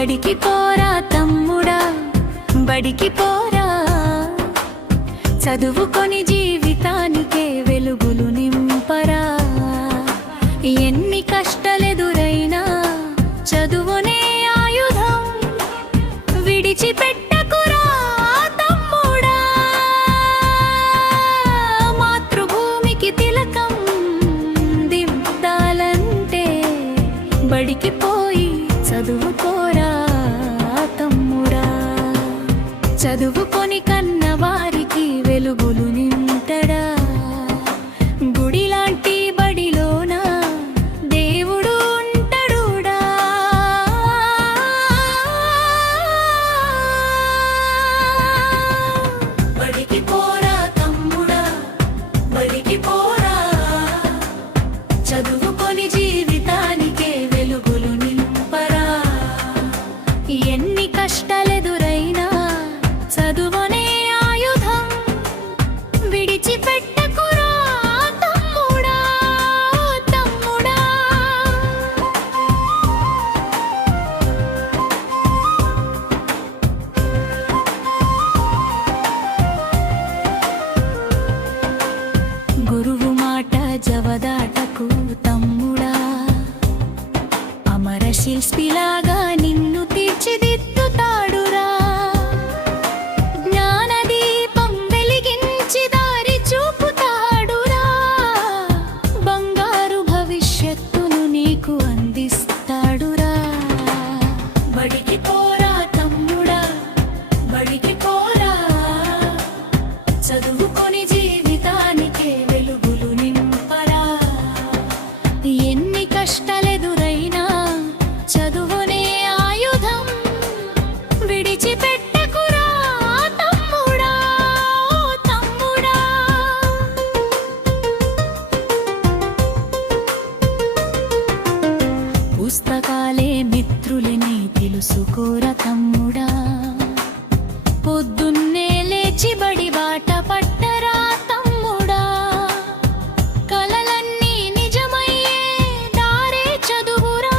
బడికి పోరా తమ్ముడా, బడికి పోరా, చదువుకొని జీవితానికే వెలుగులు నింపరా. ఎన్ని కష్టాలెదురైనా చదువునే ఆయుధం, విడిచిపెట్టకురా తమ్ముడా. మాతృభూమికి తిలకం దిద్దాలంటే బడికి పోయి చదువుకోరా తమ్ముడా. చదువుకొని కన్నవారికి వెలుగులు నింటడా. గుడిలాంటి బడిలోన దేవుడు ఉంటడుడా. బడికి పోరా తమ్ముడా, బడికి పోరా, చదువుకొని జీవితానికే వెలుగులు నింపరా. ఎన్ని కష్టాలెదురైనా చదువునే ఆయుధం, విడిచిపెట్టకురా తమ్ముడా, తమ్ముడా. గురువు మాట జవదాటకు తమ్ముడా, అమర శిల్పిలాగా నిన్ను తీర్చిదిద్దుతాడురా. జ్ఞానదీపం వెలిగించి దారి చూపుతాడురా. బంగారు భవిష్యత్తును నీకు అందిస్తాడురా. బడికి పోరా తమ్ముడా, బడికి పోరా, చదువుకొని జీవితానికే వెలుగులు నింపరా. ఎన్ని కష్టాలెదురైనా చదువునే ఆయుధం, విడిచిపెట్టకురా తమ్ముడా, తమ్ముడా. పుస్తకాలే మిత్రులని తెలుసుకోరా తమ్ముడా. పొద్దున్నే లేచి బడి బాట పట్టరా తమ్ముడా. కలలన్నీ నిజమయ్యే దారే చదువురా.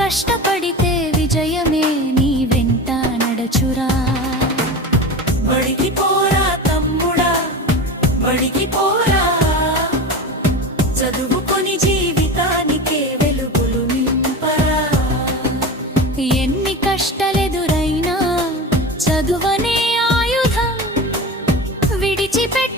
కష్టపడితే విజయమే నీ వెంట నడచురా. బడికి పోరా తమ్ముడా, బడికి పోరా, చదువుకొని జీవితానికే వెలుగులు నింపరా. ఎన్ని కష్టాలెదురైనా చదువనే ఆయుధం, విడిచిపెట్ట